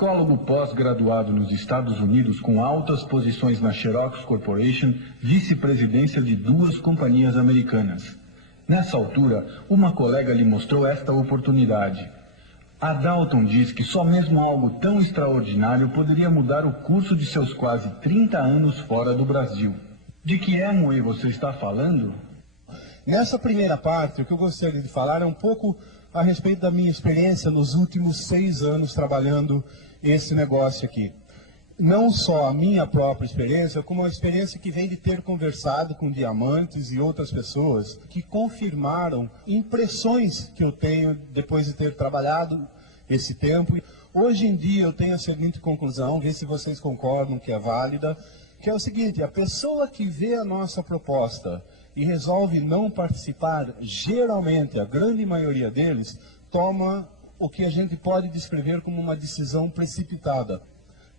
psicólogo pós-graduado nos Estados Unidos com altas posições na Xerox Corporation, vice-presidência de 2 companhias americanas. Nessa altura, uma colega lhe mostrou esta oportunidade. A Dalton diz que só mesmo algo tão extraordinário poderia mudar o curso de seus quase 30 anos fora do Brasil. De que Amway você está falando? Nessa primeira parte, o que eu gostaria de falar é um pouco a respeito da minha experiência nos últimos 6 anos trabalhando esse negócio aqui. Não só a minha própria experiência, como a experiência que vem de ter conversado com diamantes e outras pessoas que confirmaram impressões que eu tenho depois de ter trabalhado esse tempo. Hoje em dia eu tenho a seguinte conclusão, ver se vocês concordam que é válida, que é o seguinte: a pessoa que vê a nossa proposta e resolve não participar, geralmente, a grande maioria deles, toma o que a gente pode descrever como uma decisão precipitada,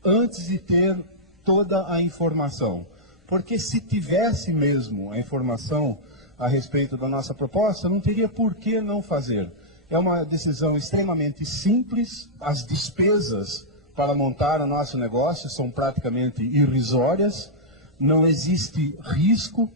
antes de ter toda a informação. Porque se tivesse mesmo a informação a respeito da nossa proposta, não teria por que não fazer. É uma decisão extremamente simples, as despesas para montar o nosso negócio são praticamente irrisórias, não existe risco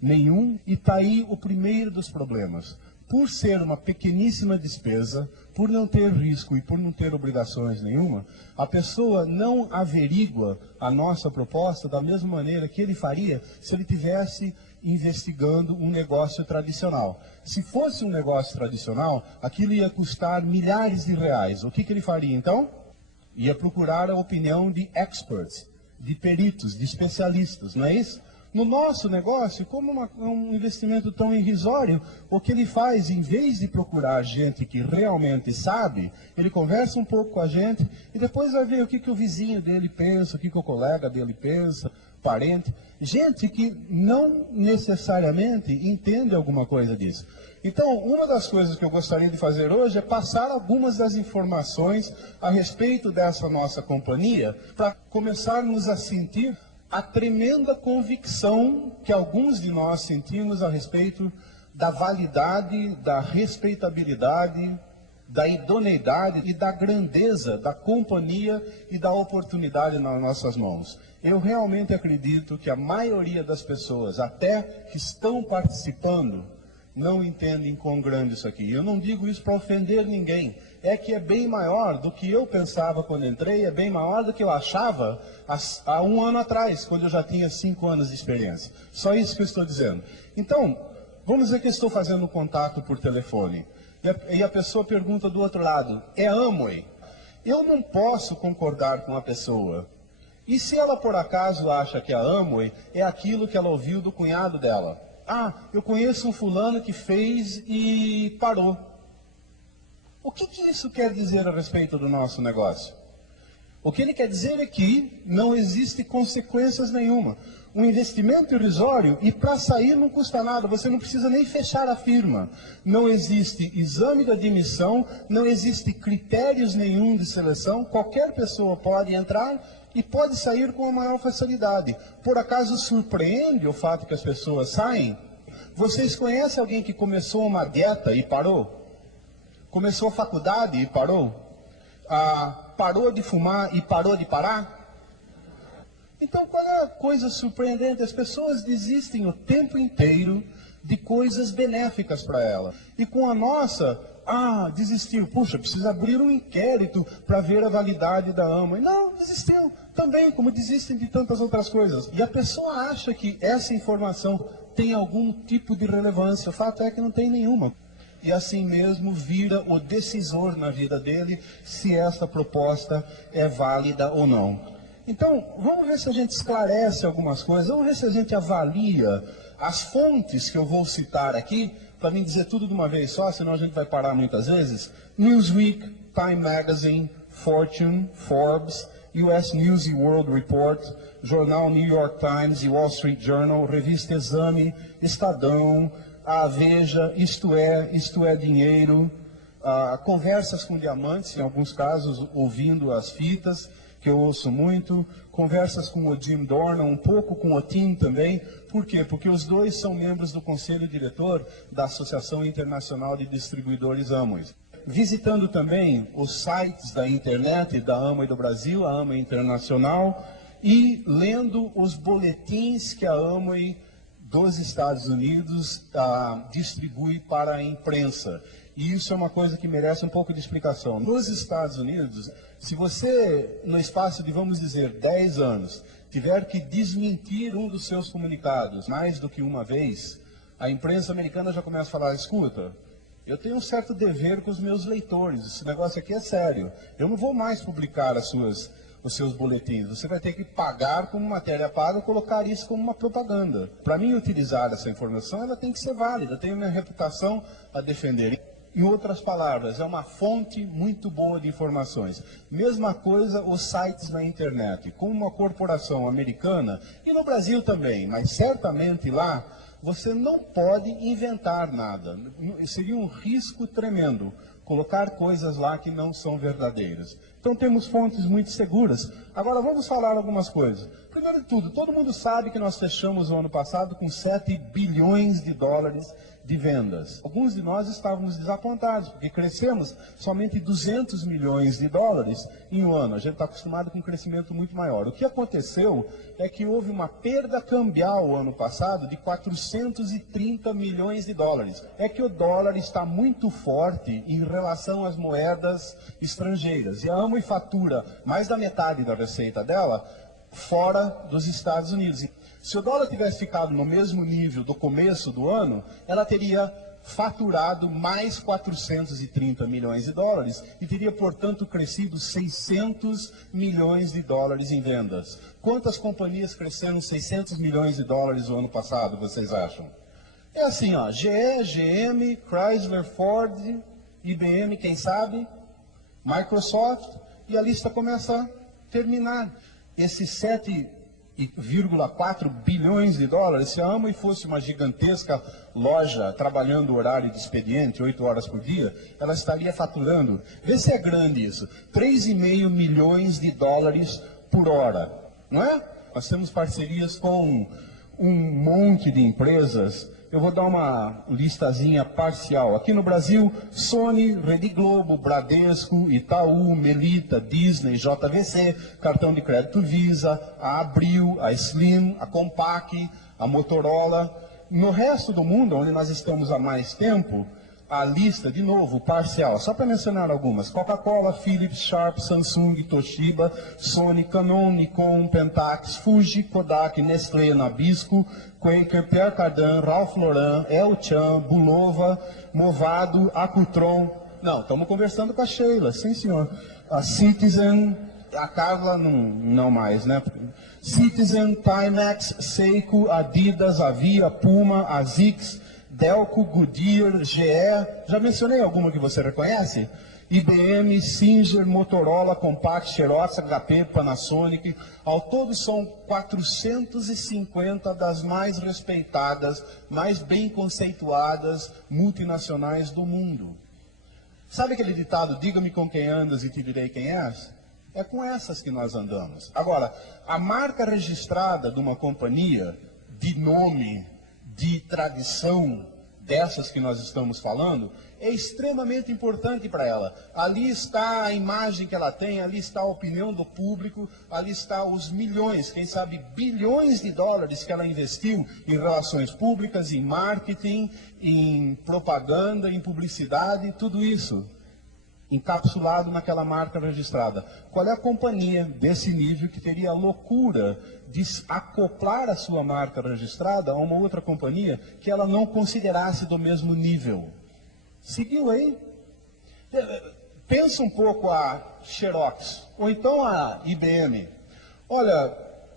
nenhum, e está aí o primeiro dos problemas. Por ser uma pequeníssima despesa, por não ter risco e por não ter obrigações nenhuma, a pessoa não averigua a nossa proposta da mesma maneira que ele faria se ele tivesse investigando um negócio tradicional. Se fosse um negócio tradicional, aquilo ia custar milhares de reais. O que ele faria então? Ia procurar a opinião de experts, de peritos, de especialistas, não é isso? No nosso negócio, como um investimento tão irrisório, o que ele faz, em vez de procurar gente que realmente sabe, ele conversa um pouco com a gente e depois vai ver o que o vizinho dele pensa, o que o colega dele pensa, parente. Gente que não necessariamente entende alguma coisa disso. Então, uma das coisas que eu gostaria de fazer hoje é passar algumas das informações a respeito dessa nossa companhia, para começarmos a sentir a tremenda convicção que alguns de nós sentimos a respeito da validade, da respeitabilidade, da idoneidade e da grandeza da companhia e da oportunidade nas nossas mãos. Eu realmente acredito que a maioria das pessoas, até que estão participando, não entendem quão grande isso aqui. Eu não digo isso para ofender ninguém. É que é bem maior do que eu pensava quando entrei, é bem maior do que eu achava há 1 ano atrás, quando eu já tinha 5 anos de experiência. Só isso que eu estou dizendo. Então, vamos dizer que eu estou fazendo um contato por telefone. E a pessoa pergunta do outro lado, é Amway? Eu não posso concordar com a pessoa. E se ela por acaso acha que a Amway é aquilo que ela ouviu do cunhado dela? Ah, eu conheço um fulano que fez e parou. O que isso quer dizer a respeito do nosso negócio? O que ele quer dizer é que não existe consequências nenhuma. Um investimento irrisório, e para sair não custa nada, você não precisa nem fechar a firma. Não existe exame de admissão, não existe critérios nenhum de seleção, qualquer pessoa pode entrar e pode sair com a maior facilidade. Por acaso surpreende o fato que as pessoas saem? Vocês conhecem alguém que começou uma dieta e parou? Começou a faculdade e parou? Parou de fumar e parou de parar? Então, qual é a coisa surpreendente? As pessoas desistem o tempo inteiro de coisas benéficas para ela. E com a nossa, desistiu. Puxa, precisa abrir um inquérito para ver a validade da Amway. Não, desistiu também, como desistem de tantas outras coisas. E a pessoa acha que essa informação tem algum tipo de relevância. O fato é que não tem nenhuma. E assim mesmo vira o decisor na vida dele se essa proposta é válida ou não. Então, vamos ver se a gente esclarece algumas coisas, vamos ver se a gente avalia as fontes que eu vou citar aqui, para mim dizer tudo de uma vez só, senão a gente vai parar muitas vezes. Newsweek, Time Magazine, Fortune, Forbes, US News & World Report, jornal New York Times e Wall Street Journal, revista Exame, Estadão, a Veja, Isto é Dinheiro, conversas com diamantes, em alguns casos ouvindo as fitas, que eu ouço muito, conversas com o Jim Dornan, um pouco com o Tim também. Por quê? Porque os dois são membros do conselho diretor da Associação Internacional de Distribuidores Amway. visitando também os sites da internet da AMA e do Brasil, a AMA Internacional, e lendo os boletins que a AMA dos Estados Unidos distribui para a imprensa. E isso é uma coisa que merece um pouco de explicação. Nos Estados Unidos, se você, no espaço de, vamos dizer, 10 anos, tiver que desmentir um dos seus comunicados mais do que uma vez, a imprensa americana já começa a falar, escuta, eu tenho um certo dever com os meus leitores, esse negócio aqui é sério, eu não vou mais publicar os seus boletins, você vai ter que pagar como matéria paga, colocar isso como uma propaganda. Para mim utilizar essa informação, ela tem que ser válida, tem minha reputação a defender. Em outras palavras, é uma fonte muito boa de informações. Mesma coisa os sites na internet. Como uma corporação americana, e no Brasil também, mas certamente lá, você não pode inventar nada. Seria um risco tremendo colocar coisas lá que não são verdadeiras. Então temos fontes muito seguras. Agora vamos falar algumas coisas. Primeiro de tudo, todo mundo sabe que nós fechamos o ano passado com 7 bilhões de dólares de vendas. Alguns de nós estávamos desapontados, porque crescemos somente 200 milhões de dólares em um ano. A gente está acostumado com um crescimento muito maior. O que aconteceu é que houve uma perda cambial ano passado de 430 milhões de dólares. É que o dólar está muito forte em relação às moedas estrangeiras. E a Amway fatura mais da metade da receita dela fora dos Estados Unidos. Se o dólar tivesse ficado no mesmo nível do começo do ano, ela teria faturado mais 430 milhões de dólares e teria, portanto, crescido 600 milhões de dólares em vendas. Quantas companhias cresceram 600 milhões de dólares no ano passado, vocês acham? É assim, ó, GE, GM, Chrysler, Ford, IBM, quem sabe, Microsoft, e a lista começa a terminar. Esses 7,4 bilhões de dólares, se a Amway fosse uma gigantesca loja trabalhando horário de expediente, 8 horas por dia, ela estaria faturando, vê se é grande isso, 3,5 milhões de dólares por hora, não é? Nós temos parcerias com um monte de empresas. Eu vou dar uma listazinha parcial. Aqui no Brasil, Sony, Rede Globo, Bradesco, Itaú, Melita, Disney, JVC, cartão de crédito Visa, a Abril, a Slim, a Compaq, a Motorola. No resto do mundo, onde nós estamos há mais tempo, a lista, de novo, parcial, só para mencionar algumas: Coca-Cola, Philips, Sharp, Samsung, Toshiba, Sony, Canon, Nikon, Pentax, Fuji, Kodak, Nestlé, Nabisco, Quaker, Pierre Cardin, Ralph Lauren, El-Chan, Bulova, Movado, Acutron. Não, estamos conversando com a Sheila, sim senhor. A Citizen, a Carla não mais, né? Citizen, Timex, Seiko, Adidas, Avia, Puma, Asics, Delco, Goodyear, GE, já mencionei alguma que você reconhece? IBM, Singer, Motorola, Compaq, Xerox, HP, Panasonic. Ao todo são 450 das mais respeitadas, mais bem conceituadas multinacionais do mundo. Sabe aquele ditado, diga-me com quem andas e te direi quem és? É com essas que nós andamos. Agora, a marca registrada de uma companhia, de nome, de tradição, dessas que nós estamos falando, é extremamente importante para ela. Ali está a imagem que ela tem, ali está a opinião do público, ali está os milhões, quem sabe bilhões de dólares que ela investiu em relações públicas, em marketing, em propaganda, em publicidade, tudo isso encapsulado naquela marca registrada. Qual é a companhia desse nível que teria a loucura de acoplar a sua marca registrada a uma outra companhia que ela não considerasse do mesmo nível? Seguiu aí? Pensa um pouco a Xerox, ou então a IBM. Olha,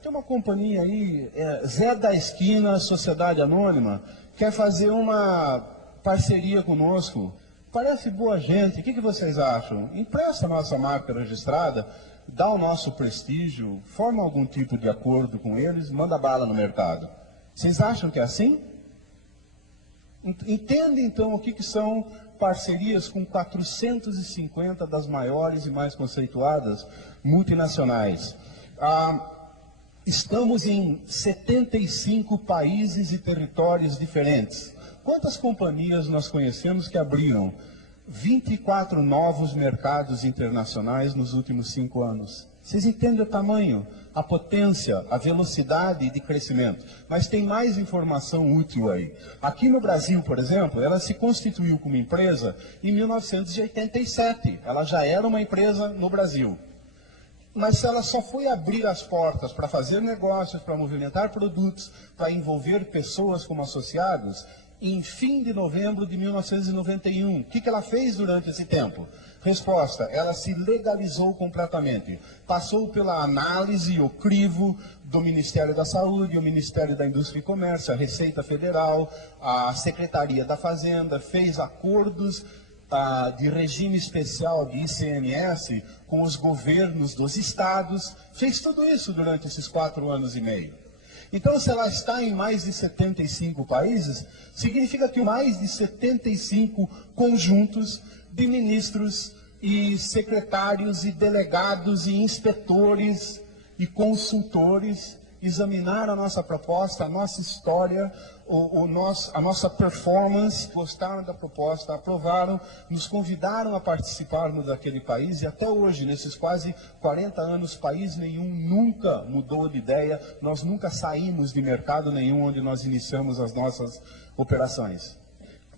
tem uma companhia aí, Zé da Esquina, Sociedade Anônima, quer fazer uma parceria conosco. Parece boa gente, o que vocês acham? Empresta a nossa marca registrada, dá o nosso prestígio, forma algum tipo de acordo com eles, manda bala no mercado. Vocês acham que é assim? Entende então o que são parcerias com 450 das maiores e mais conceituadas multinacionais. Estamos em 75 países e territórios diferentes. Quantas companhias nós conhecemos que abriram 24 novos mercados internacionais nos últimos 5 anos. Vocês entendem o tamanho, a potência, a velocidade de crescimento. Mas tem mais informação útil aí. Aqui no Brasil, por exemplo, ela se constituiu como empresa em 1987. Ela já era uma empresa no Brasil. Mas ela só foi abrir as portas para fazer negócios, para movimentar produtos, para envolver pessoas como associados, em fim de novembro de 1991. O que ela fez durante esse tempo? Resposta, ela se legalizou completamente. Passou pela análise, o crivo do Ministério da Saúde, o Ministério da Indústria e Comércio, a Receita Federal, a Secretaria da Fazenda, fez acordos de regime especial de ICMS com os governos dos estados, fez tudo isso durante esses 4 anos e meio. Então, se ela está em mais de 75 países, significa que mais de 75 conjuntos de ministros e secretários e delegados e inspetores e consultores examinaram a nossa proposta, a nossa história, a nossa performance, gostaram da proposta, aprovaram, nos convidaram a participarmos daquele país e até hoje, nesses quase 40 anos, país nenhum nunca mudou de ideia, nós nunca saímos de mercado nenhum onde nós iniciamos as nossas operações.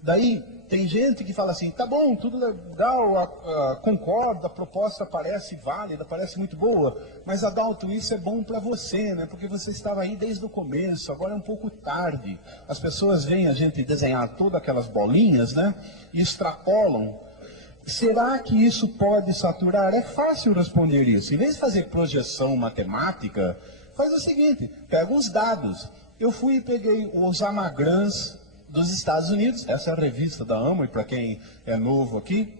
Daí, tem gente que fala assim, tá bom, tudo legal, concordo, a proposta parece válida, parece muito boa, mas Adalto, isso é bom para você, né? Porque você estava aí desde o começo, agora é um pouco tarde. As pessoas veem a gente desenhar todas aquelas bolinhas, né? E extrapolam. Será que isso pode saturar? É fácil responder isso. Em vez de fazer projeção matemática, faz o seguinte, pega os dados. Eu fui e peguei os Amagrams dos Estados Unidos, essa é a revista da Amway, para quem é novo aqui,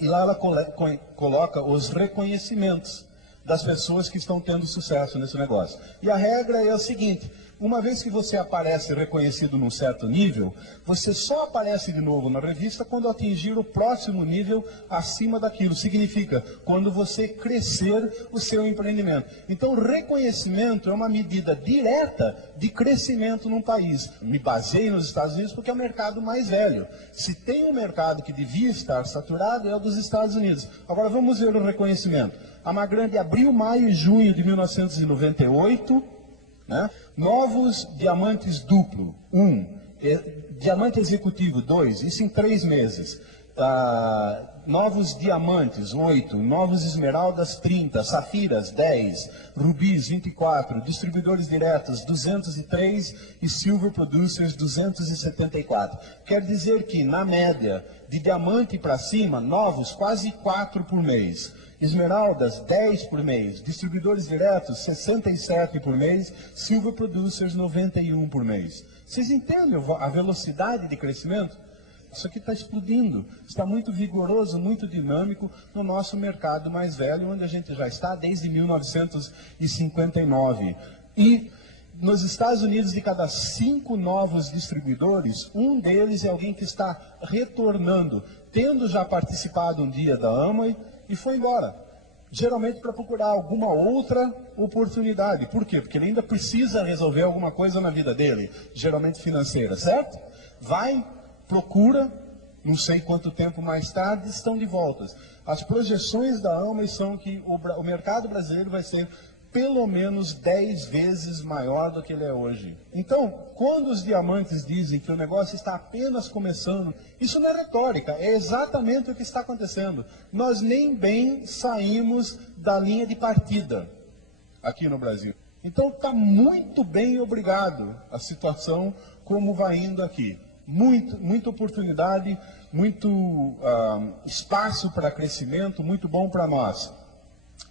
e lá ela coloca os reconhecimentos das pessoas que estão tendo sucesso nesse negócio. E a regra é a seguinte, uma vez que você aparece reconhecido num certo nível, você só aparece de novo na revista quando atingir o próximo nível acima daquilo. Significa, quando você crescer o seu empreendimento. Então, reconhecimento é uma medida direta de crescimento num país. Me baseio nos Estados Unidos porque é o mercado mais velho. Se tem um mercado que devia estar saturado, é o dos Estados Unidos. Agora, vamos ver o reconhecimento. A Magrand, abril, maio e junho de 1998... né? Novos diamantes duplo, 1. Diamante executivo, 2. Isso em 3 meses. Novos diamantes, 8. Novos esmeraldas, 30. Safiras, 10. Rubis, 24. Distribuidores diretos, 203. E silver producers, 274. Quer dizer que, na média, de diamante para cima, novos, quase 4 por mês. Esmeraldas, 10 por mês. Distribuidores diretos, 67 por mês. Silver Producers, 91 por mês. Vocês entendem a velocidade de crescimento? Isso aqui está explodindo. Está muito vigoroso, muito dinâmico no nosso mercado mais velho, onde a gente já está desde 1959. E nos Estados Unidos, de cada 5 novos distribuidores, um deles é alguém que está retornando, tendo já participado um dia da Amway, e foi embora, geralmente para procurar alguma outra oportunidade. Por quê? Porque ele ainda precisa resolver alguma coisa na vida dele, geralmente financeira, certo? Vai, procura, não sei quanto tempo mais tarde, estão de volta. As projeções da Amway são que o mercado brasileiro vai ser pelo menos 10 vezes maior do que ele é hoje. Então, quando os diamantes dizem que o negócio está apenas começando, isso não é retórica, é exatamente o que está acontecendo. Nós nem bem saímos da linha de partida aqui no Brasil. Então, está muito bem, obrigado, a situação como vai indo aqui. Muita oportunidade, muito espaço para crescimento, muito bom para nós.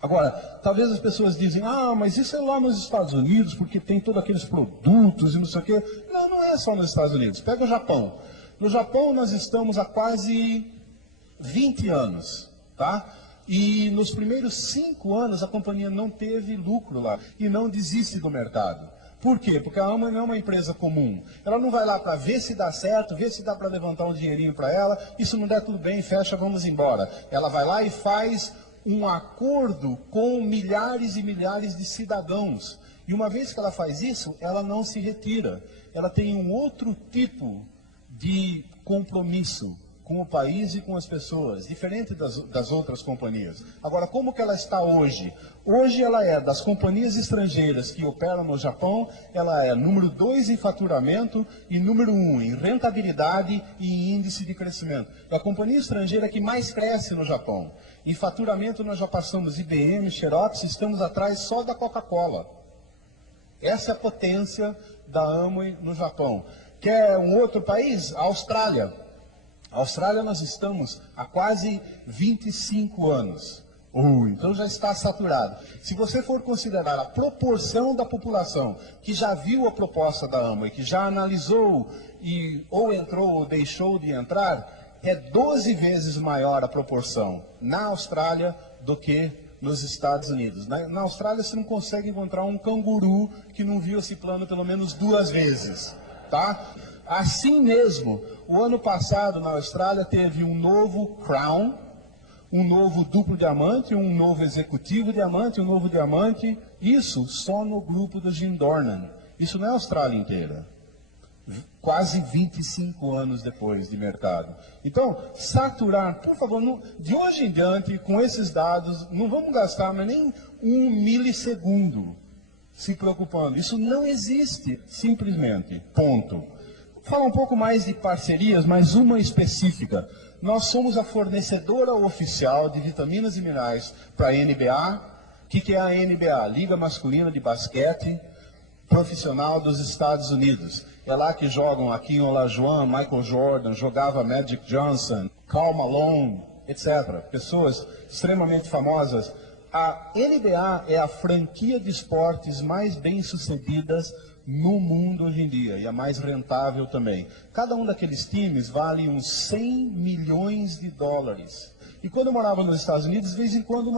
Agora, talvez as pessoas dizem, mas isso é lá nos Estados Unidos, porque tem todos aqueles produtos e não sei o quê. Não, não é só nos Estados Unidos. Pega o Japão. No Japão nós estamos há quase 20 anos, tá? E nos primeiros 5 anos a companhia não teve lucro lá e não desiste do mercado. Por quê? Porque a Amway não é uma empresa comum. Ela não vai lá para ver se dá certo, ver se dá para levantar um dinheirinho para ela, e se não der tudo bem, fecha, vamos embora. Ela vai lá e faz um acordo com milhares e milhares de cidadãos. E uma vez que ela faz isso, ela não se retira. Ela tem um outro tipo de compromisso com o país e com as pessoas, diferente das outras companhias. Agora, como que ela está hoje? Hoje ela é, das companhias estrangeiras que operam no Japão, ela é número 2 em faturamento e número 1 em rentabilidade e em índice de crescimento. É a companhia estrangeira que mais cresce no Japão. Em faturamento nós já passamos IBM, Xerox, estamos atrás só da Coca-Cola. Essa é a potência da Amway no Japão. Quer um outro país? A Austrália. A Austrália nós estamos há quase 25 anos. Então já está saturado. Se você for considerar a proporção da população que já viu a proposta da Amway, que já analisou e ou entrou ou deixou de entrar, é 12 vezes maior a proporção na Austrália do que nos Estados Unidos. Na Austrália você não consegue encontrar um canguru que não viu esse plano pelo menos 2 vezes. Tá? Assim mesmo, o ano passado na Austrália teve um novo Crown, um novo duplo diamante, um novo executivo diamante, um novo diamante. Isso só no grupo do Jim Dornan. Isso não é a Austrália inteira. Quase 25 anos depois de mercado. Então, saturar, por favor, de hoje em diante, com esses dados, não vamos gastar mas nem 1 milissegundo se preocupando. Isso não existe, simplesmente. Ponto. Vou falar um pouco mais de parcerias, mas uma específica. Nós somos a fornecedora oficial de vitaminas e minerais para a NBA. O que é a NBA? Liga Masculina de Basquete Profissional dos Estados Unidos. É lá que jogam Hakeem Olajuwon, Michael Jordan, jogava Magic Johnson, Karl Malone, etc. Pessoas extremamente famosas. A NBA é a franquia de esportes mais bem-sucedidas no mundo hoje em dia, e a mais rentável também. Cada um daqueles times vale uns 100 milhões de dólares. E quando eu morava nos Estados Unidos, de vez em quando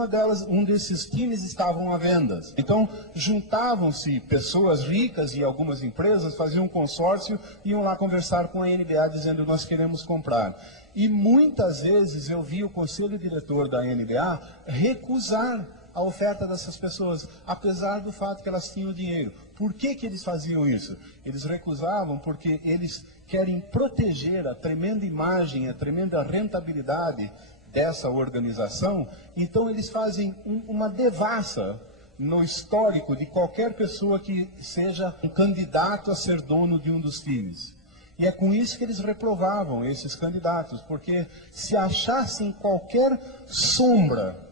um desses times estavam à venda. Então, juntavam-se pessoas ricas e algumas empresas, faziam um consórcio, iam lá conversar com a NBA dizendo, nós queremos comprar. E muitas vezes eu vi o conselho diretor da NBA recusar a oferta dessas pessoas, apesar do fato que elas tinham dinheiro. Por que eles faziam isso? Eles recusavam porque eles querem proteger a tremenda imagem, a tremenda rentabilidade dessa organização. Então eles fazem uma devassa no histórico de qualquer pessoa que seja um candidato a ser dono de um dos times. E é com isso que eles reprovavam esses candidatos, porque se achassem qualquer sombra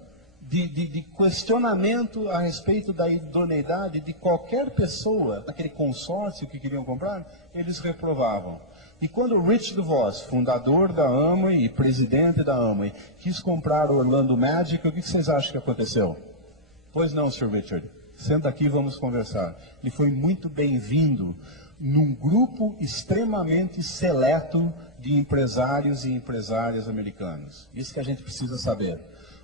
de questionamento a respeito da idoneidade de qualquer pessoa naquele consórcio que queriam comprar, eles reprovavam. E quando o Rich DeVos, fundador da Amway e presidente da Amway, quis comprar o Orlando Magic, o que vocês acham que aconteceu? Pois não, Sr. Richard. Senta aqui e vamos conversar. Ele foi muito bem-vindo num grupo extremamente seleto de empresários e empresárias americanos. Isso que a gente precisa saber.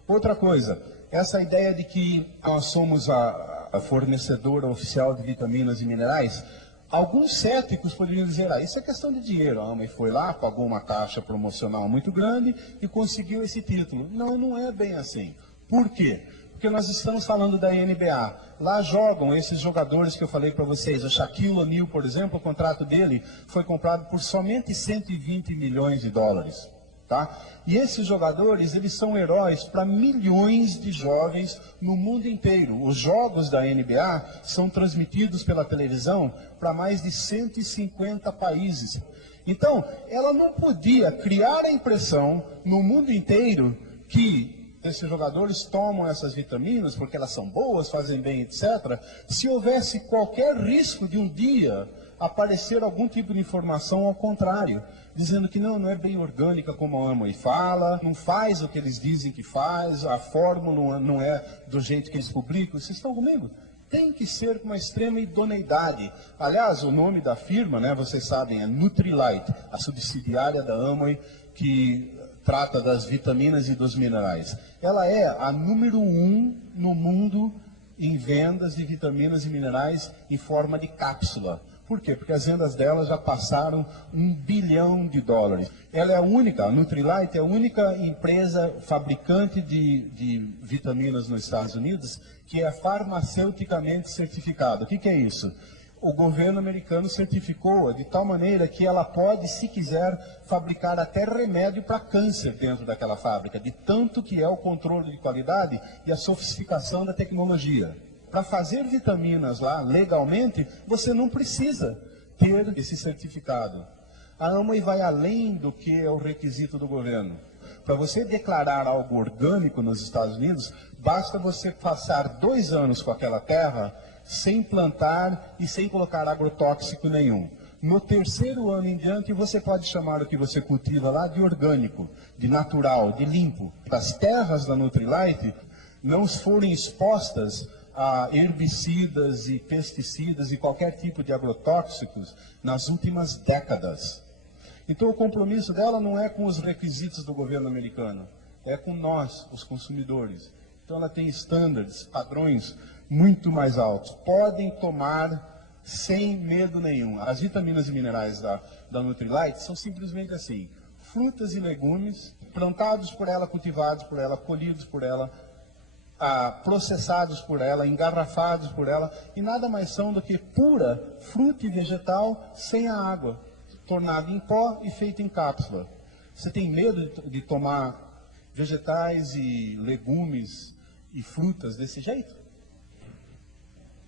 Outra coisa, essa ideia de que nós somos a fornecedora oficial de vitaminas e minerais, alguns céticos poderiam dizer, isso é questão de dinheiro. A Amway foi lá, pagou uma taxa promocional muito grande e conseguiu esse título. Não, não é bem assim. Por quê? Porque nós estamos falando da NBA. Lá jogam esses jogadores que eu falei para vocês. O Shaquille O'Neal, por exemplo, o contrato dele foi comprado por somente 120 milhões de dólares. Tá? E esses jogadores, eles são heróis para milhões de jovens no mundo inteiro. Os jogos da NBA são transmitidos pela televisão para mais de 150 países. Então, ela não podia criar a impressão no mundo inteiro que esses jogadores tomam essas vitaminas porque elas são boas, fazem bem, etc. Se houvesse qualquer risco de um dia aparecer algum tipo de informação ao contrário, dizendo que não é bem orgânica como a Amway fala, não faz o que eles dizem que faz, a fórmula não é do jeito que eles publicam. Vocês estão comigo? Tem que ser com uma extrema idoneidade. Aliás, o nome da firma, vocês sabem, é Nutrilite, a subsidiária da Amway, que trata das vitaminas e dos minerais. Ela é a número 1 no mundo em vendas de vitaminas e minerais em forma de cápsula. Por quê? Porque as vendas dela já passaram $1 bilhão. Ela é a única, a Nutrilite é a única empresa fabricante de vitaminas nos Estados Unidos que é farmaceuticamente certificada. O que é isso? o governo americano certificou-a de tal maneira que ela pode, se quiser, fabricar até remédio para câncer dentro daquela fábrica, de tanto que é o controle de qualidade e a sofisticação da tecnologia. Para fazer vitaminas lá, legalmente, você não precisa ter esse certificado. A Amway vai além do que é o requisito do governo. Para você declarar algo orgânico nos Estados Unidos, basta você passar 2 anos com aquela terra sem plantar e sem colocar agrotóxico nenhum. No 3º ano em diante, você pode chamar o que você cultiva lá de orgânico, de natural, de limpo. As terras da Nutrilite não forem expostas a herbicidas e pesticidas e qualquer tipo de agrotóxicos nas últimas décadas. Então o compromisso dela não é com os requisitos do governo americano, é com nós, os consumidores. Então ela tem estándares, padrões muito mais altos. Podem tomar sem medo nenhum. As vitaminas e minerais da Nutrilite são simplesmente assim: frutas e legumes, plantados por ela, cultivados por ela, colhidos por ela, processados por ela, engarrafados por ela, e nada mais são do que pura fruta e vegetal sem a água, tornado em pó e feito em cápsula. Você tem medo de tomar vegetais e legumes e frutas desse jeito?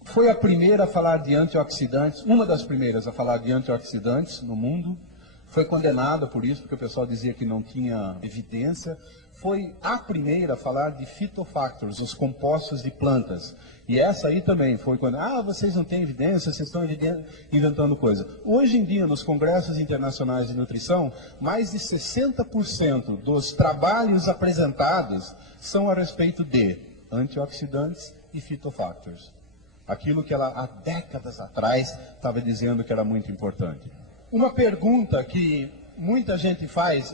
Foi a primeira a falar de antioxidantes, uma das primeiras a falar de antioxidantes no mundo. Foi condenada por isso, porque o pessoal dizia que não tinha evidência. Foi a primeira a falar de phytofactors, os compostos de plantas. E essa aí também foi quando, vocês não têm evidência, vocês estão inventando coisa. Hoje em dia, nos congressos internacionais de nutrição, mais de 60% dos trabalhos apresentados são a respeito de antioxidantes e phytofactors. Aquilo que ela, há décadas atrás, estava dizendo que era muito importante. Uma pergunta que muita gente faz,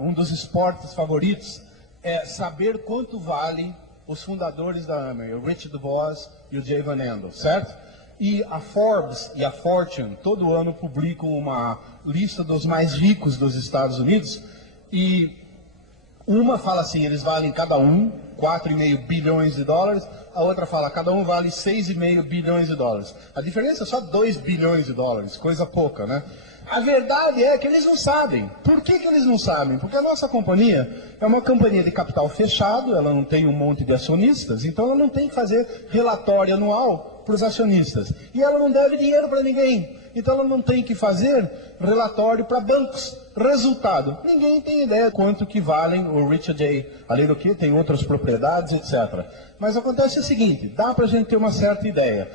um dos esportes favoritos, é saber quanto vale os fundadores da Amway, o Rich DeVos e o Jay Van Andel, certo? E a Forbes e a Fortune todo ano publicam uma lista dos mais ricos dos Estados Unidos, e uma fala assim, eles valem cada um 4,5 bilhões de dólares, a outra fala, cada um vale 6,5 bilhões de dólares. A diferença é só 2 bilhões de dólares, coisa pouca, né? A verdade é que eles não sabem. Por que eles não sabem? Porque a nossa companhia é uma companhia de capital fechado, ela não tem um monte de acionistas, então ela não tem que fazer relatório anual para os acionistas. E ela não deve dinheiro para ninguém. Então ela não tem que fazer relatório para bancos. Resultado, ninguém tem ideia quanto que valem o Rich J. Além do que, tem outras propriedades, etc. Mas acontece o seguinte, dá para a gente ter uma certa ideia.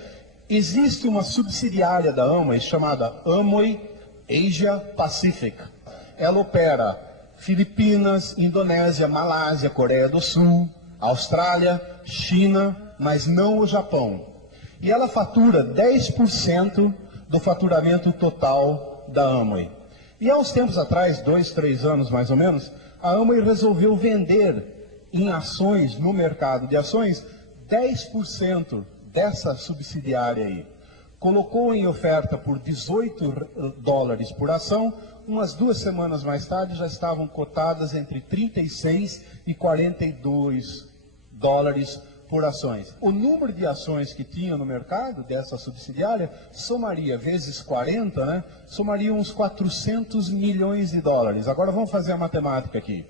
Existe uma subsidiária da Amway chamada Amway Asia Pacific. Ela opera Filipinas, Indonésia, Malásia, Coreia do Sul, Austrália, China, mas não o Japão. E ela fatura 10% do faturamento total da Amway. E há uns tempos atrás, 2, 3 anos mais ou menos, a Amway resolveu vender em ações, no mercado de ações, 10% dessa subsidiária aí. Colocou em oferta por 18 dólares por ação, umas 2 semanas mais tarde já estavam cotadas entre 36 e 42 dólares por ações. O número de ações que tinha no mercado dessa subsidiária somaria vezes 40, né? Somaria uns 400 milhões de dólares. Agora vamos fazer a matemática aqui.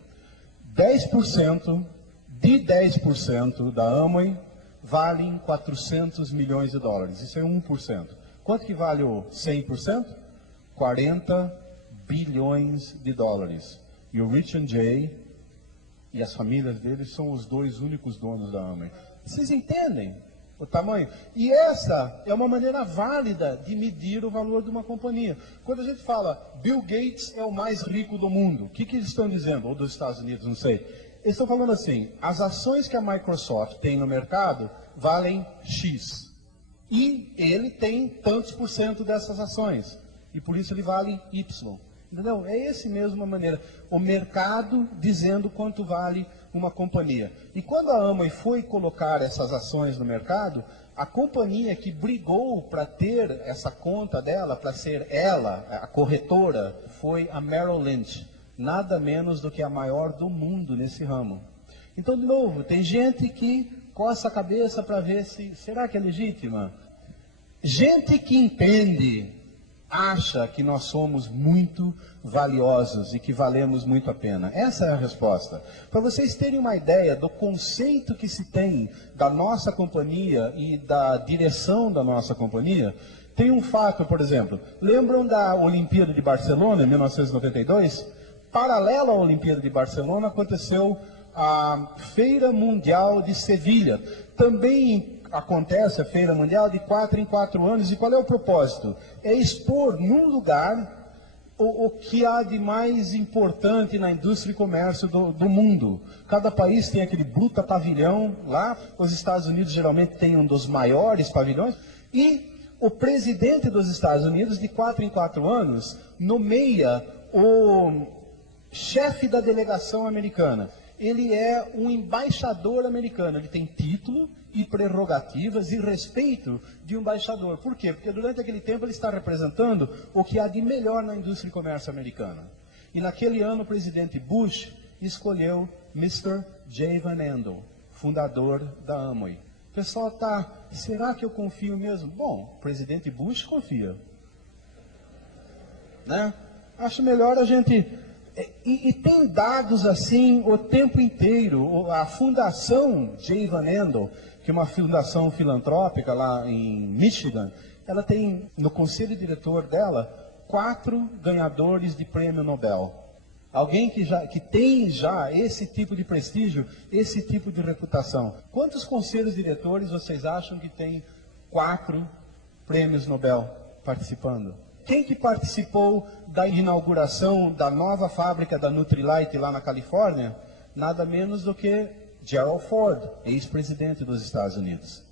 10% de 10% da Amway valem 400 milhões de dólares. Isso é 1%. Quanto que vale o 100%? 40 bilhões de dólares. E o Rich and Jay e as famílias deles são os 2 únicos donos da Amway. Vocês entendem o tamanho? E essa é uma maneira válida de medir o valor de uma companhia. Quando a gente fala Bill Gates é o mais rico do mundo, o que eles estão dizendo? Ou dos Estados Unidos, não sei. Eles estão falando assim, as ações que a Microsoft tem no mercado valem X. E ele tem tantos por cento dessas ações. E por isso ele vale Y. Entendeu? É essa mesma maneira. O mercado dizendo quanto vale uma companhia. E quando a Amway foi colocar essas ações no mercado, a companhia que brigou para ter essa conta dela, para ser ela, a corretora, foi a Merrill Lynch. Nada menos do que a maior do mundo nesse ramo. Então, de novo, tem gente que coça a cabeça para ver se, será que é legítima? Gente que entende acha que nós somos muito valiosos e que valemos muito a pena. Essa é a resposta. Para vocês terem uma ideia do conceito que se tem da nossa companhia e da direção da nossa companhia, tem um fato, por exemplo, lembram da Olimpíada de Barcelona, em 1992? Paralelo à Olimpíada de Barcelona, aconteceu a Feira Mundial de Sevilha. Também acontece a Feira Mundial de 4 em 4 anos. E qual é o propósito? É expor num lugar o que há de mais importante na indústria e comércio do mundo. Cada país tem aquele bruta pavilhão lá. Os Estados Unidos geralmente têm um dos maiores pavilhões. E o presidente dos Estados Unidos, de 4 em 4 anos, nomeia o chefe da delegação americana. Ele é um embaixador americano, ele tem título e prerrogativas e respeito de um embaixador. Por quê? Porque durante aquele tempo ele está representando o que há de melhor na indústria e comércio americana. E naquele ano o presidente Bush escolheu Mr. Jay Van Andel, fundador da Amway. O pessoal está, será que eu confio mesmo? Bom, o presidente Bush confia. Né? Acho melhor a gente... E tem dados assim o tempo inteiro. A Fundação Jay Van Andel, que é uma fundação filantrópica lá em Michigan, ela tem no conselho diretor dela 4 ganhadores de prêmio Nobel. Alguém que tem já esse tipo de prestígio, esse tipo de reputação. Quantos conselhos diretores vocês acham que tem 4 prêmios Nobel participando? Quem que participou da inauguração da nova fábrica da Nutrilite lá na Califórnia? Nada menos do que Gerald Ford, ex-presidente dos Estados Unidos.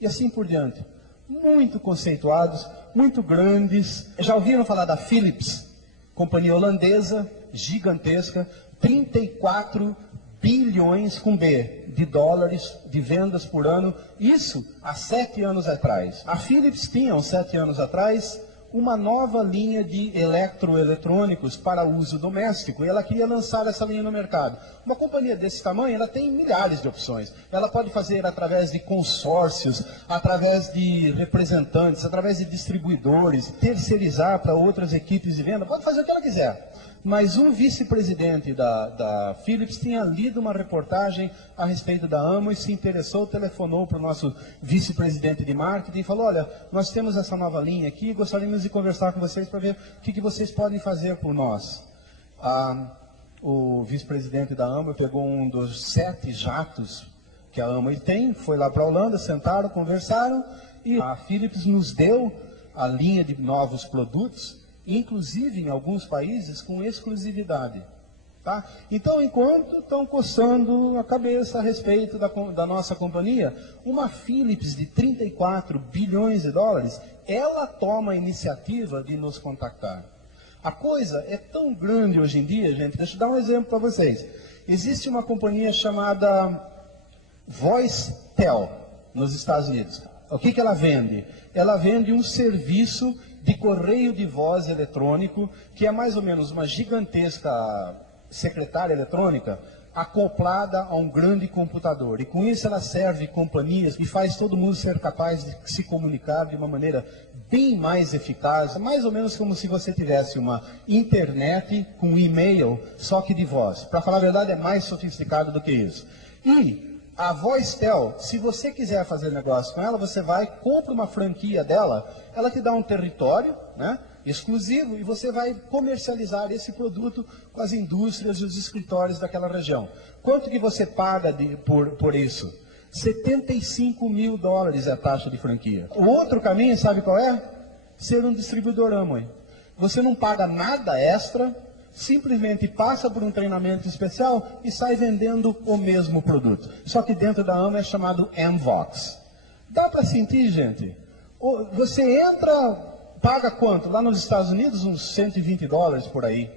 E assim por diante. Muito conceituados, muito grandes. Já ouviram falar da Philips? Companhia holandesa, gigantesca, 34 bilhões com B de dólares de vendas por ano. Isso há 7 anos atrás. A Philips tinha, há 7 anos atrás, uma nova linha de eletroeletrônicos para uso doméstico, e ela queria lançar essa linha no mercado. Uma companhia desse tamanho, ela tem milhares de opções. Ela pode fazer através de consórcios, através de representantes, através de distribuidores, terceirizar para outras equipes de venda, pode fazer o que ela quiser. Mas um vice-presidente da Philips tinha lido uma reportagem a respeito da Amway, se interessou, telefonou para o nosso vice-presidente de marketing e falou, olha, nós temos essa nova linha aqui, gostaríamos de conversar com vocês para ver o que vocês podem fazer por nós. O vice-presidente da Amway pegou um dos 7 jatos que a Amway tem, foi lá para a Holanda, sentaram, conversaram, e a Philips nos deu a linha de novos produtos, inclusive em alguns países com exclusividade. Tá? Então, enquanto estão coçando a cabeça a respeito da nossa companhia, uma Philips de 34 bilhões de dólares, ela toma a iniciativa de nos contactar. A coisa é tão grande hoje em dia, gente, deixa eu dar um exemplo para vocês. Existe uma companhia chamada VoiceTel nos Estados Unidos. O que ela vende? Ela vende um serviço de correio de voz eletrônico, que é mais ou menos uma gigantesca secretária eletrônica acoplada a um grande computador. E com isso ela serve companhias e faz todo mundo ser capaz de se comunicar de uma maneira bem mais eficaz, mais ou menos como se você tivesse uma internet com e-mail, só que de voz. Para falar a verdade, é mais sofisticado do que isso. E a VoiceTel, se você quiser fazer negócio com ela, você vai, compra uma franquia dela, ela te dá um território, né, exclusivo, e você vai comercializar esse produto com as indústrias e os escritórios daquela região. Quanto que você paga por isso? 75 mil dólares é a taxa de franquia. O outro caminho, sabe qual é? Ser um distribuidor Amway. Você não paga nada extra, simplesmente passa por um treinamento especial e sai vendendo o mesmo produto. Só que dentro da Amway é chamado Amvox. Dá para sentir, gente? Você entra, paga quanto? Lá nos Estados Unidos, uns 120 dólares por aí.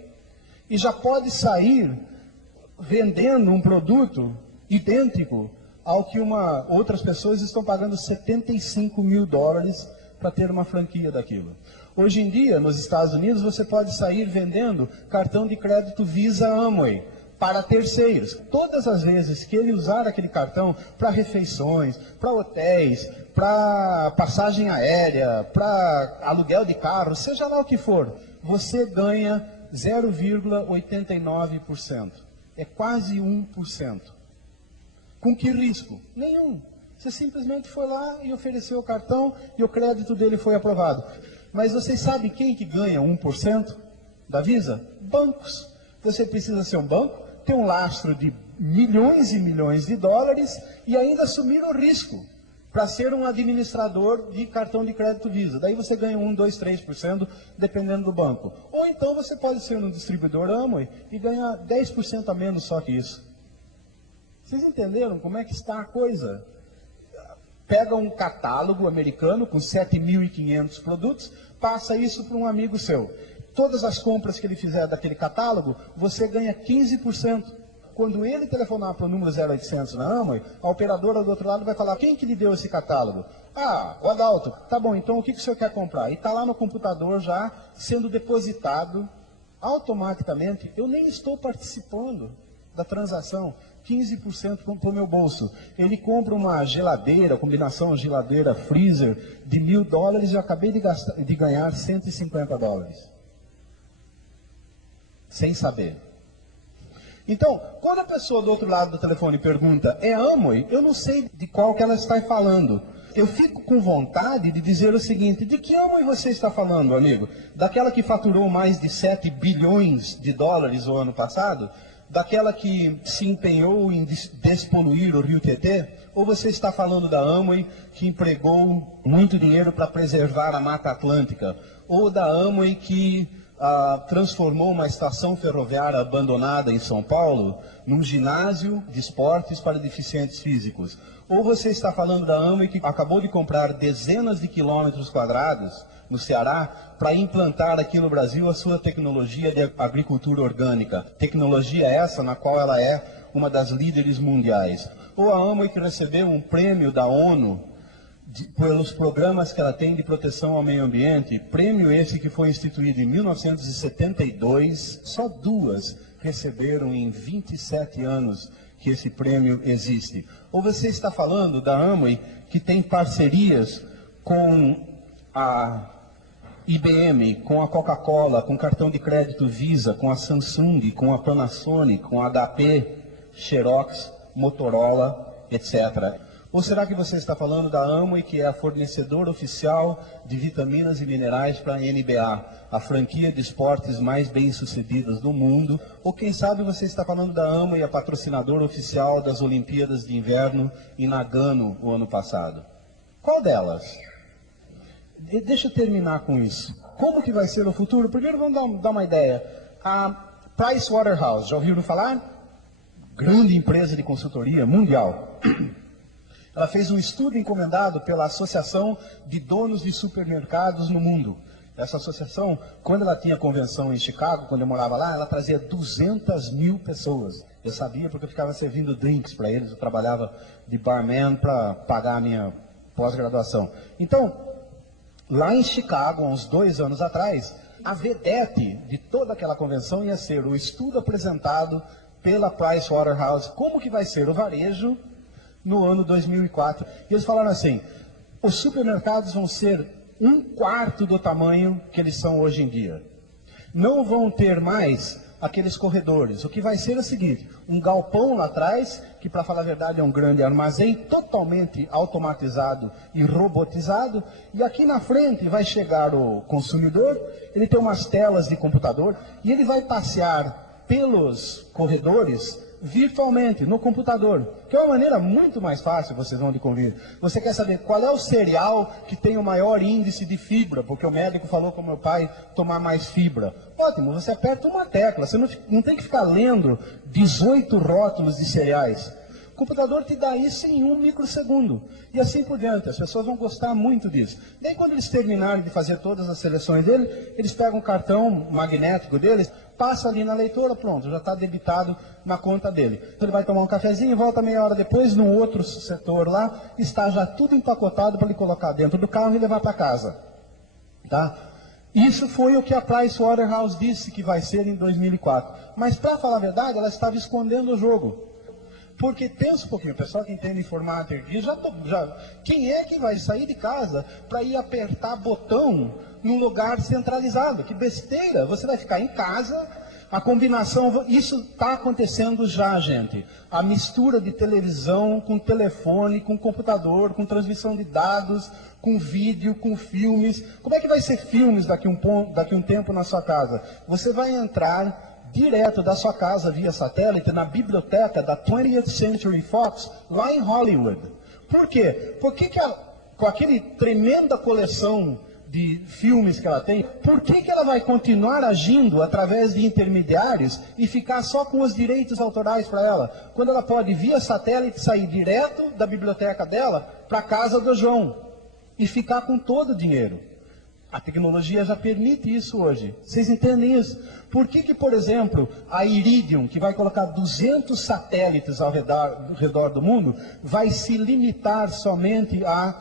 E já pode sair vendendo um produto idêntico ao que outras pessoas estão pagando 75 mil dólares para ter uma franquia daquilo. Hoje em dia, nos Estados Unidos, você pode sair vendendo cartão de crédito Visa Amway para terceiros. Todas as vezes que ele usar aquele cartão para refeições, para hotéis, para passagem aérea, para aluguel de carro, seja lá o que for, você ganha 0,89%. É quase 1%. Com que risco? Nenhum. Você simplesmente foi lá e ofereceu o cartão e o crédito dele foi aprovado. Mas vocês sabem quem que ganha 1% da Visa? Bancos. Você precisa ser um banco, ter um lastro de milhões e milhões de dólares e ainda assumir o risco para ser um administrador de cartão de crédito Visa. Daí você ganha 1, 2, 3%, dependendo do banco. Ou então você pode ser um distribuidor Amway e ganhar 10% a menos só que isso. Vocês entenderam como é que está a coisa? Pega um catálogo americano com 7.500 produtos, passa isso para um amigo seu. Todas as compras que ele fizer daquele catálogo, você ganha 15%. Quando ele telefonar para o número 0800 na Amway, a operadora do outro lado vai falar, quem que lhe deu esse catálogo? Ah, o Adalto. Tá bom, então o que o senhor quer comprar? E está lá no computador já sendo depositado automaticamente. Eu nem estou participando da transação. 15% para o meu bolso. Ele compra uma geladeira, combinação geladeira, freezer, de $1.000 e eu acabei de ganhar $150. Sem saber. Então, quando a pessoa do outro lado do telefone pergunta, é Amway? Eu não sei de qual que ela está falando. Eu fico com vontade de dizer o seguinte, de que Amway você está falando, amigo? Daquela que faturou mais de 7 bilhões de dólares o ano passado? Daquela que se empenhou em despoluir o rio Tietê? Ou você está falando da Amway que empregou muito dinheiro para preservar a Mata Atlântica? Ou da Amway que transformou uma estação ferroviária abandonada em São Paulo num ginásio de esportes para deficientes físicos? Ou você está falando da Amway que acabou de comprar dezenas de quilômetros quadrados no Ceará para implantar aqui no Brasil a sua tecnologia de agricultura orgânica? Tecnologia essa na qual ela é uma das líderes mundiais. Ou a Amway que recebeu um prêmio da ONU pelos programas que ela tem de proteção ao meio ambiente, prêmio esse que foi instituído em 1972, só duas receberam em 27 anos que esse prêmio existe. Ou você está falando da Amway que tem parcerias com a IBM, com a Coca-Cola, com cartão de crédito Visa, com a Samsung, com a Panasonic, com a HP, Xerox, Motorola, etc. Ou será que você está falando da Amway, que é a fornecedora oficial de vitaminas e minerais para a NBA, a franquia de esportes mais bem-sucedidas do mundo? Ou quem sabe você está falando da Amway, a patrocinadora oficial das Olimpíadas de Inverno em Nagano, o ano passado? Qual delas? Deixa eu terminar com isso. Como que vai ser o futuro? Primeiro vamos dar uma ideia. A Pricewaterhouse, já ouviram falar? Grande empresa de consultoria mundial. Ela fez um estudo encomendado pela Associação de Donos de Supermercados no Mundo. Essa associação, quando ela tinha convenção em Chicago, quando eu morava lá, ela trazia 200 mil pessoas. Eu sabia porque eu ficava servindo drinks para eles, eu trabalhava de barman para pagar a minha pós-graduação. Então, lá em Chicago, há uns 2 anos atrás, a vedete de toda aquela convenção ia ser o estudo apresentado pela Pricewaterhouse, como que vai ser o varejo no ano 2004. E eles falaram assim, os supermercados vão ser 1/4 do tamanho que eles são hoje em dia. Não vão ter mais aqueles corredores. O que vai ser é o seguinte, um galpão lá atrás, que para falar a verdade é um grande armazém, totalmente automatizado e robotizado, e aqui na frente vai chegar o consumidor, ele tem umas telas de computador, e ele vai passear pelos corredores virtualmente, no computador, que é uma maneira muito mais fácil, vocês vão de convir. Você quer saber qual é o cereal que tem o maior índice de fibra, porque o médico falou com meu pai tomar mais fibra. Ótimo, você aperta uma tecla, você não tem que ficar lendo 18 rótulos de cereais. O computador te dá isso em 1 microsegundo. E assim por diante, as pessoas vão gostar muito disso. Daí quando eles terminarem de fazer todas as seleções dele, eles pegam o cartão magnético deles, passa ali na leitora, pronto, já está debitado na conta dele. Ele vai tomar um cafezinho, volta meia hora depois, num outro setor lá, está já tudo empacotado para ele colocar dentro do carro e levar para casa. Tá? Isso foi o que a Pricewaterhouse disse que vai ser em 2004. Mas, para falar a verdade, ela estava escondendo o jogo. Porque pensa um pouquinho, o pessoal que entende informática aqui, quem é que vai sair de casa para ir apertar botão num lugar centralizado? Que besteira! Você vai ficar em casa, a combinação, isso está acontecendo já, gente. A mistura de televisão com telefone, com computador, com transmissão de dados, com vídeo, com filmes. Como é que vai ser filmes daqui um tempo na sua casa? Você vai entrar direto da sua casa via satélite na biblioteca da 20th Century Fox, lá em Hollywood. Por quê? Porque com aquele tremenda coleção de filmes que ela tem, por que ela vai continuar agindo através de intermediários e ficar só com os direitos autorais para ela, quando ela pode, via satélite, sair direto da biblioteca dela para a casa do João e ficar com todo o dinheiro? A tecnologia já permite isso hoje. Vocês entendem isso? Por que, por exemplo, a Iridium, que vai colocar 200 satélites ao redor do mundo, vai se limitar somente à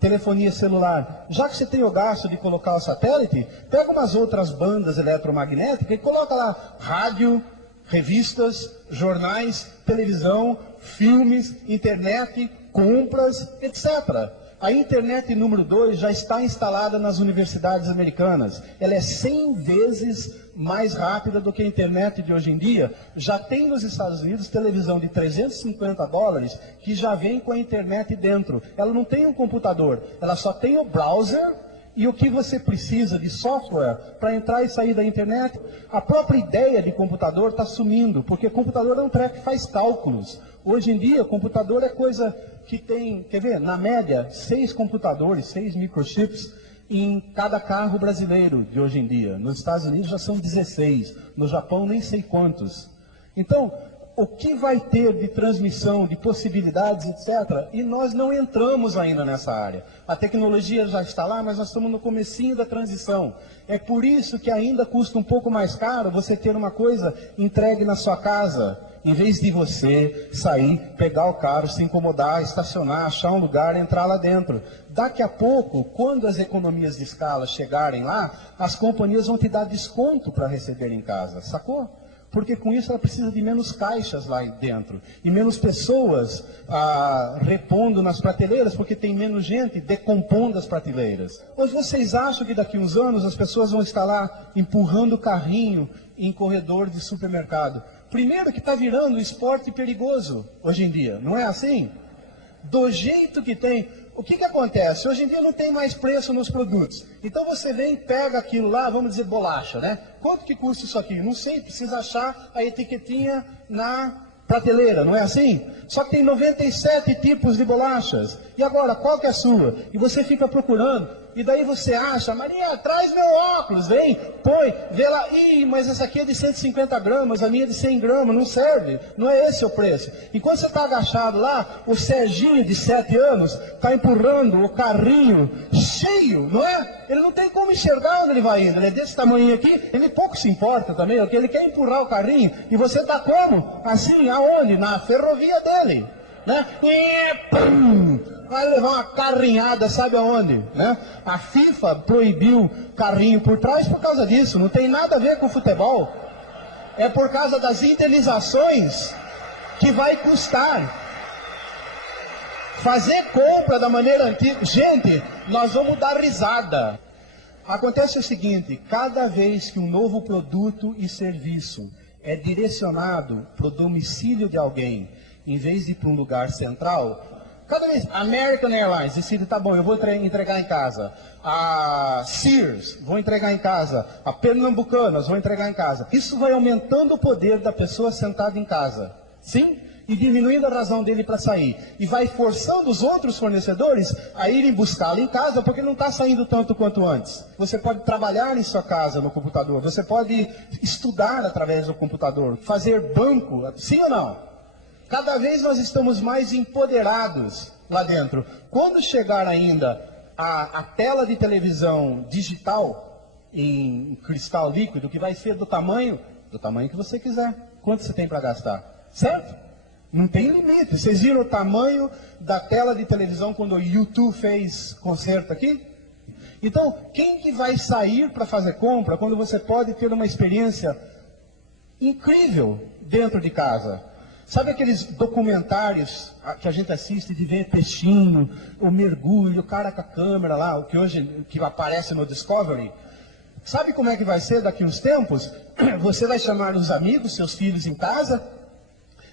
telefonia celular? Já que você tem o gasto de colocar o satélite, pega umas outras bandas eletromagnéticas e coloca lá rádio, revistas, jornais, televisão, filmes, internet, compras, etc. A internet número 2 já está instalada nas universidades americanas. Ela é 100 vezes mais rápida do que a internet de hoje em dia. Já tem nos Estados Unidos televisão de $350 que já vem com a internet dentro. Ela não tem um computador, ela só tem o browser e o que você precisa de software para entrar e sair da internet. A própria ideia de computador está sumindo, porque computador é um treco que faz cálculos. Hoje em dia, computador é coisa que tem, quer ver, na média, 6 computadores, 6 microchips em cada carro brasileiro de hoje em dia. Nos Estados Unidos já são 16, no Japão nem sei quantos. Então, o que vai ter de transmissão, de possibilidades, etc. E nós não entramos ainda nessa área. A tecnologia já está lá, mas nós estamos no comecinho da transição. É por isso que ainda custa um pouco mais caro você ter uma coisa entregue na sua casa, em vez de você sair, pegar o carro, se incomodar, estacionar, achar um lugar e entrar lá dentro. Daqui a pouco, quando as economias de escala chegarem lá, as companhias vão te dar desconto para receber em casa, sacou? Porque com isso ela precisa de menos caixas lá dentro e menos pessoas repondo nas prateleiras, porque tem menos gente decompondo as prateleiras. Mas vocês acham que daqui a uns anos as pessoas vão estar lá empurrando o carrinho em corredor de supermercado? Primeiro que está virando um esporte perigoso hoje em dia, não é assim? Do jeito que tem. O que acontece? Hoje em dia não tem mais preço nos produtos. Então você vem, pega aquilo lá, vamos dizer bolacha, né? Quanto que custa isso aqui? Não sei, precisa achar a etiquetinha na prateleira, não é assim? Só que tem 97 tipos de bolachas. E agora, qual que é a sua? E você fica procurando. E daí você acha, Maria, traz meu óculos, vem, põe, vê lá, ih, mas essa aqui é de 150 gramas, a minha é de 100 gramas, não serve, não é esse o preço. E quando você está agachado lá, o Serginho de 7 anos está empurrando o carrinho cheio, não é? Ele não tem como enxergar onde ele vai indo, ele é desse tamanho aqui, ele pouco se importa também, porque ele quer empurrar o carrinho, e você está como? Assim, aonde? Na ferrovia dele, né? E pum! Vai levar uma carrinhada, sabe aonde? Né? A FIFA proibiu carrinho por trás por causa disso. Não tem nada a ver com futebol. É por causa das indenizações que vai custar. Fazer compra da maneira antiga. Gente, nós vamos dar risada. Acontece o seguinte, cada vez que um novo produto e serviço é direcionado para o domicílio de alguém, em vez de ir para um lugar central, cada vez, American Airlines decide, tá bom, eu vou entregar em casa. A Sears, vou entregar em casa. A Pernambucanas, vou entregar em casa. Isso vai aumentando o poder da pessoa sentada em casa. Sim? E diminuindo a razão dele para sair. E vai forçando os outros fornecedores a irem buscá-lo em casa, porque não está saindo tanto quanto antes. Você pode trabalhar em sua casa no computador. Você pode estudar através do computador. Fazer banco. Sim ou não? Cada vez nós estamos mais empoderados lá dentro. Quando chegar ainda a tela de televisão digital em cristal líquido, que vai ser do tamanho que você quiser. Quanto você tem para gastar? Certo? Não tem limite. Vocês viram o tamanho da tela de televisão quando o U2 fez concerto aqui? Então, quem que vai sair para fazer compra quando você pode ter uma experiência incrível dentro de casa? Sabe aqueles documentários que a gente assiste de ver peixinho, o mergulho, o cara com a câmera lá, o que hoje que aparece no Discovery? Sabe como é que vai ser daqui uns tempos? Você vai chamar os amigos, seus filhos em casa,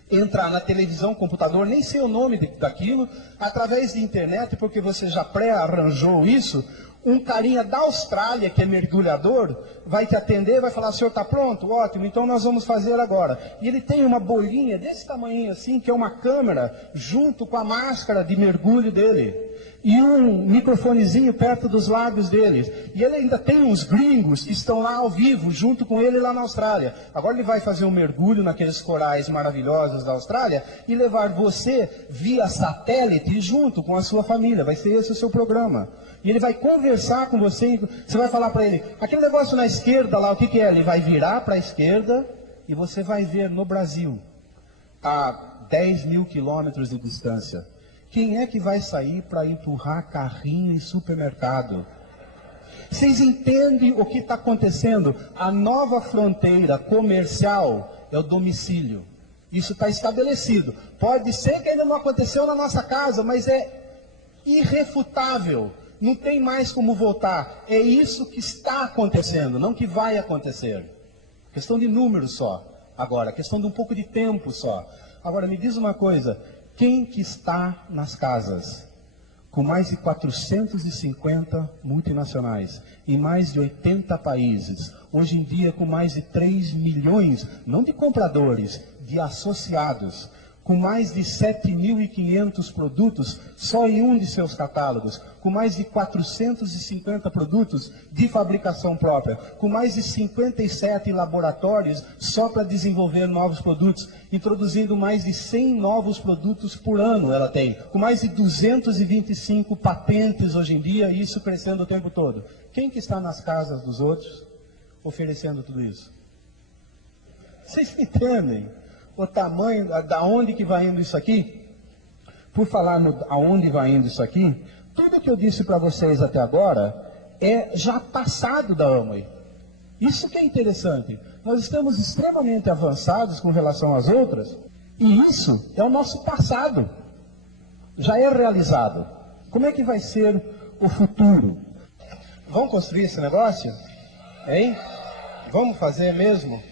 entrar na televisão, computador, nem sei o nome daquilo, através de internet, porque você já pré-arranjou isso. Um carinha da Austrália, que é mergulhador, vai te atender, vai falar: o senhor está pronto? Ótimo, então nós vamos fazer agora. E ele tem uma bolinha desse tamanho assim, que é uma câmera, junto com a máscara de mergulho dele. E um microfonezinho perto dos lábios dele. E ele ainda tem uns gringos que estão lá ao vivo, junto com ele lá na Austrália. Agora ele vai fazer um mergulho naqueles corais maravilhosos da Austrália e levar você via satélite junto com a sua família. Vai ser esse o seu programa. E ele vai conversar com você, você vai falar para ele: aquele negócio na esquerda lá, o que que é? Ele vai virar para a esquerda e você vai ver no Brasil, a 10 mil quilômetros de distância, quem é que vai sair para empurrar carrinho em supermercado? Vocês entendem o que está acontecendo? A nova fronteira comercial é o domicílio. Isso está estabelecido. Pode ser que ainda não aconteceu na nossa casa, mas é irrefutável. Não tem mais como voltar. É isso que está acontecendo, não que vai acontecer. Questão de números só. Agora, questão de um pouco de tempo só. Agora, me diz uma coisa. Quem que está nas casas? Com mais de 450 multinacionais, em mais de 80 países. Hoje em dia, com mais de 3 milhões, não de compradores, de associados. Com mais de 7.500 produtos só em um de seus catálogos, com mais de 450 produtos de fabricação própria, com mais de 57 laboratórios só para desenvolver novos produtos, introduzindo mais de 100 novos produtos por ano ela tem, com mais de 225 patentes hoje em dia, e isso crescendo o tempo todo. Quem que está nas casas dos outros oferecendo tudo isso? Vocês entendem o tamanho, da onde que vai indo isso aqui? Por falar aonde vai indo isso aqui, tudo que eu disse para vocês até agora é já passado da Amway. Isso que é interessante. Nós estamos extremamente avançados com relação às outras, e isso é o nosso passado. Já é realizado. Como é que vai ser o futuro? Vamos construir esse negócio? Hein? Vamos fazer mesmo?